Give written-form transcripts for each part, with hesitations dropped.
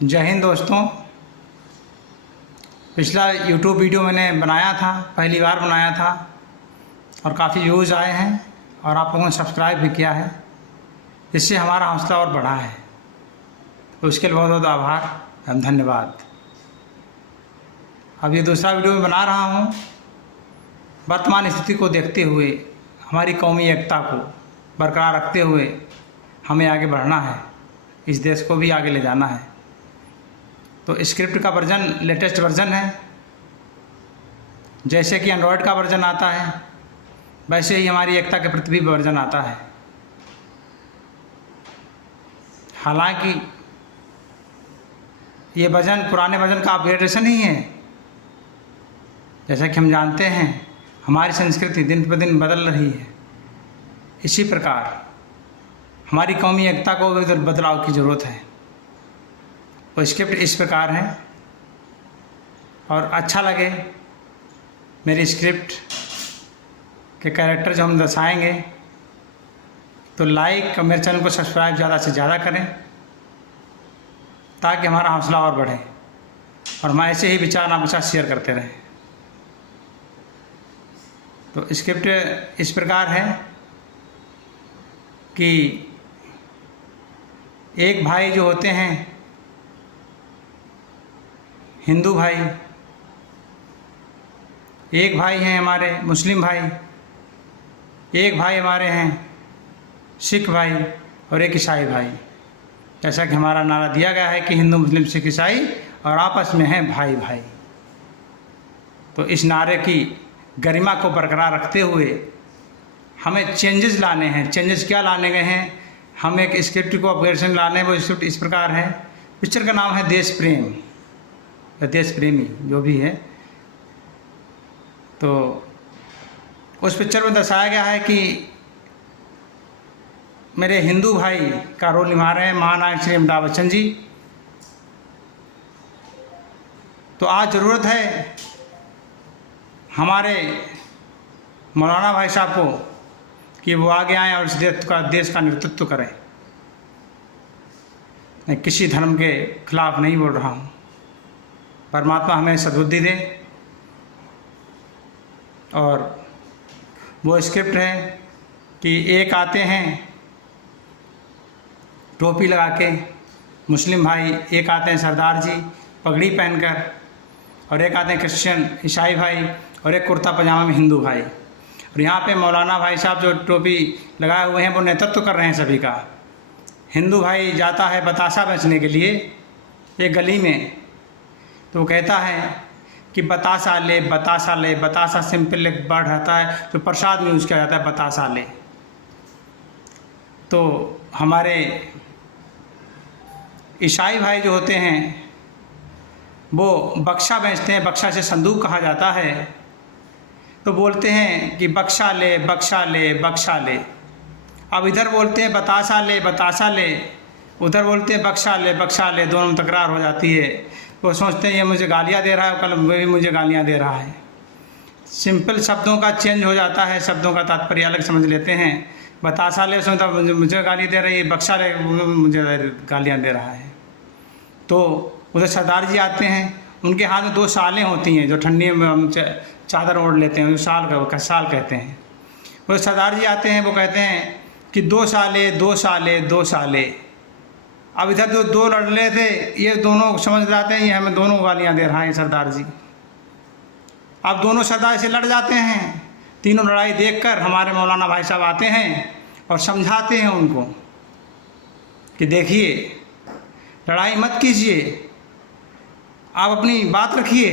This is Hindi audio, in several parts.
जय हिंद दोस्तों। पिछला YouTube वीडियो मैंने बनाया था, पहली बार बनाया था और काफ़ी व्यूज़ आए हैं और आप लोगों ने सब्सक्राइब भी किया है। इससे हमारा हौसला और बढ़ा है, तो उसके लिए बहुत बहुत आभार एवं धन्यवाद। अब ये दूसरा वीडियो मैं बना रहा हूँ। वर्तमान स्थिति को देखते हुए हमारी कौमी एकता को बरकरार रखते हुए हमें आगे बढ़ना है, इस देश को भी आगे ले जाना है। तो स्क्रिप्ट का वर्जन लेटेस्ट वर्जन है। जैसे कि एंड्रॉयड का वर्जन आता है, वैसे ही हमारी एकता के प्रति भी वर्जन आता है। हालांकि ये वर्जन पुराने वर्जन का अपग्रेडेशन ही है। जैसा कि हम जानते हैं, हमारी संस्कृति दिन पर दिन बदल रही है। इसी प्रकार हमारी कौमी एकता को भी बदलाव की ज़रूरत है। वो स्क्रिप्ट इस प्रकार है, और अच्छा लगे मेरी स्क्रिप्ट के कैरेक्टर जो हम दर्शाएंगे तो लाइक और मेरे चैनल को सब्सक्राइब ज़्यादा से ज़्यादा करें, ताकि हमारा हौसला और बढ़े और हम ऐसे ही विचार आपके साथ शेयर करते रहें। तो स्क्रिप्ट इस प्रकार है कि एक भाई जो होते हैं हिंदू भाई, एक भाई हैं हमारे मुस्लिम भाई, एक भाई हमारे हैं सिख भाई और एक ईसाई भाई। जैसा कि हमारा नारा दिया गया है कि हिंदू मुस्लिम सिख ईसाई और आपस में हैं भाई भाई। तो इस नारे की गरिमा को बरकरार रखते हुए हमें चेंजेस लाने हैं। चेंजेस क्या लाने गए हैं? हम एक स्क्रिप्ट को अपग्रेडेशन लाने हैं। वो स्क्रिप्ट इस प्रकार है। पिक्चर का नाम है देश प्रेम, देश प्रेमी जो भी है। तो उस पिक्चर में दर्शाया गया है कि मेरे हिंदू भाई का रोल निभा रहे हैं महानायक श्री अमिताभ बच्चन जी। तो आज ज़रूरत है हमारे मौलाना भाई साहब को कि वो आगे आएँ और इस देश का नेतृत्व करें। मैं किसी धर्म के खिलाफ नहीं बोल रहा हूँ। परमात्मा हमें सद्बुद्धि दे। और वो स्क्रिप्ट है कि एक आते हैं टोपी लगा के मुस्लिम भाई, एक आते हैं सरदार जी पगड़ी पहनकर, और एक आते हैं क्रिश्चियन ईसाई भाई, और एक कुर्ता पजामा में हिंदू भाई। और यहाँ पे मौलाना भाई साहब जो टोपी लगाए हुए हैं वो नेतृत्व कर रहे हैं सभी का। हिंदू भाई जाता है बतासा बेचने के लिए एक गली में, तो वो कहता है कि बतासा ले बतासा ले। बतासा सिंपल एक वर्ड रहता है जो प्रसाद में यूज़ किया जाता है, बतासा ले। तो हमारे ईसाई भाई जो होते हैं वो बक्सा बेचते हैं। बक्सा से संदूक कहा जाता है। तो बोलते हैं कि बक्सा ले बक्सा ले बक्सा ले। अब इधर बोलते हैं बतासा ले बतासा ले, उधर बोलते हैं बक्सा ले बक्सा ले। दोनों में तकरार हो जाती है। वो सोचते हैं ये मुझे गालियाँ दे रहा है, कल वो भी मुझे गालियाँ दे रहा है। सिंपल शब्दों का चेंज हो जाता है, शब्दों का तात्पर्य अलग समझ लेते हैं। बतासा ले सोचता मुझे गाली दे रही है, बक्सा ले मुझे गालियाँ दे रहा है। तो उधर सरदार जी आते हैं, उनके हाथ में 2 सालें होती हैं जो ठंडी में हम चादर ओढ़ लेते हैं, साल कहते हैं। वो सरदार जी आते हैं, वो कहते हैं कि 2 साले 2 साले 2 साले। अब इधर जो 2 लड़ने थे ये दोनों समझ जाते हैं ये हमें दोनों गालियाँ दे रहा है सरदार जी। अब दोनों सरदार से लड़ जाते हैं। तीनों लड़ाई देखकर हमारे मौलाना भाई साहब आते हैं और समझाते हैं उनको कि देखिए लड़ाई मत कीजिए, आप अपनी बात रखिए।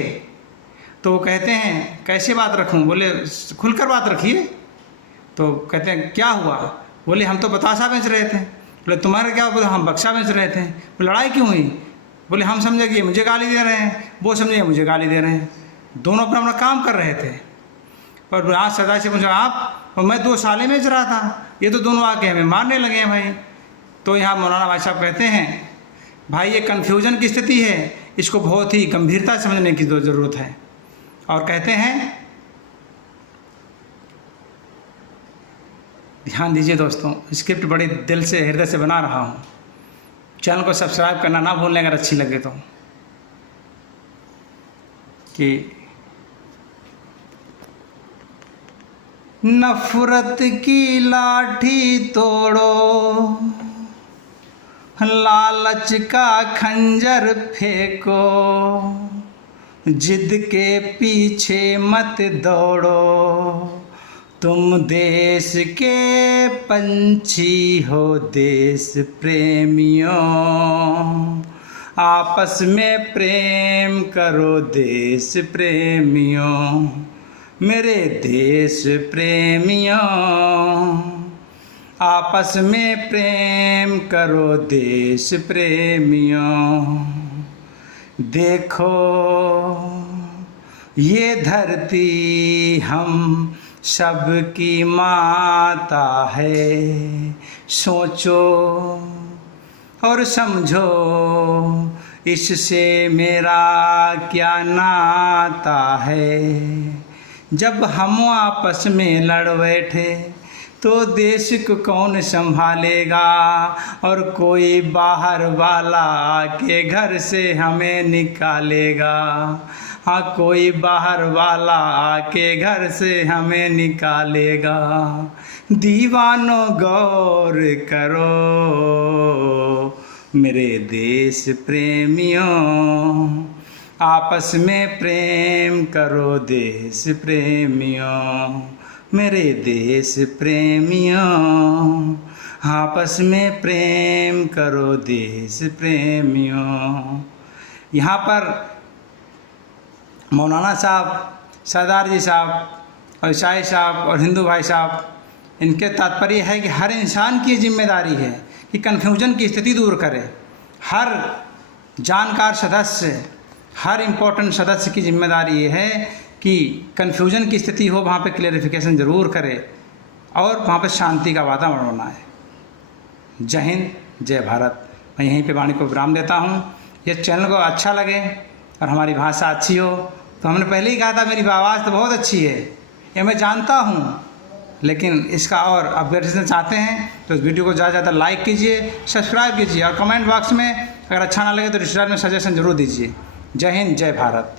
तो वो कहते हैं कैसे बात रखूं? बोले खुलकर बात रखिए। तो कहते हैं क्या हुआ? बोले हम तो बतासा बेच रहे थे। बोले तुम्हारे क्या? बोले हम बक्सा बेच रहे थे। बोले लड़ाई क्यों हुई? बोले हम समझे कि मुझे गाली दे रहे हैं, वो समझे मुझे गाली दे रहे हैं। दोनों अपना अपना काम कर रहे थे। और आज सरदार से पूछा आप, और मैं 2 साले बेच रहा था, ये तो दोनों आके हमें मारने लगे हैं भाई। तो यहाँ मौलाना भाई साहब कहते हैं भाई ये कन्फ्यूजन की स्थिति है, इसको बहुत ही गंभीरता से समझने की ज़रूरत है। और कहते हैं ध्यान दीजिए दोस्तों, स्क्रिप्ट बड़े दिल से हृदय से बना रहा हूँ। चैनल को सब्सक्राइब करना ना भूलें अगर अच्छी लगे तो। कि नफरत की लाठी तोड़ो, लालच का खंजर फेंको, जिद के पीछे मत दौड़ो, तुम देश के पंछी हो देश प्रेमियों, आपस में प्रेम करो देश प्रेमियों, मेरे देश प्रेमियों, आपस में प्रेम करो देश प्रेमियों। देखो ये धरती हम सबकी माता है, सोचो और समझो इससे मेरा क्या नाता है। जब हम आपस में लड़ बैठे तो देश को कौन संभालेगा, और कोई बाहर वाला आके घर से हमें निकालेगा। हाँ, कोई बाहर वाला आके घर से हमें निकालेगा। दीवानों गौर करो मेरे देश प्रेमियों, आपस में प्रेम करो देश प्रेमियों, मेरे देश प्रेमियों, आपस में प्रेम करो देश प्रेमियों। यहाँ पर मौलाना साहब, सरदार जी साहब और ईसाई साहब और हिंदू भाई साहब, इनके तात्पर्य है कि हर इंसान की जिम्मेदारी है कि कन्फ्यूजन की स्थिति दूर करे। हर जानकार सदस्य, हर इम्पोर्टेंट सदस्य की जिम्मेदारी ये है कि कन्फ्यूजन की स्थिति हो वहाँ पे क्लेरिफिकेशन ज़रूर करे और वहाँ पे शांति का वातावरण बनाए। जय हिंद, जय भारत। मैं यहीं पे वाणी को विराम देता हूँ। ये चैनल को अच्छा लगे और हमारी भाषा अच्छी हो तो हमने पहले ही कहा था मेरी आवाज़ तो बहुत अच्छी है, ये मैं जानता हूँ, लेकिन इसका और अपग्रेडेशन चाहते हैं तो इस वीडियो को ज़्यादा से ज़्यादा लाइक कीजिए, सब्सक्राइब कीजिए और कमेंट बॉक्स में अगर अच्छा ना लगे तो रिश्तेदार में सजेशन ज़रूर दीजिए। जय हिंद, जय भारत।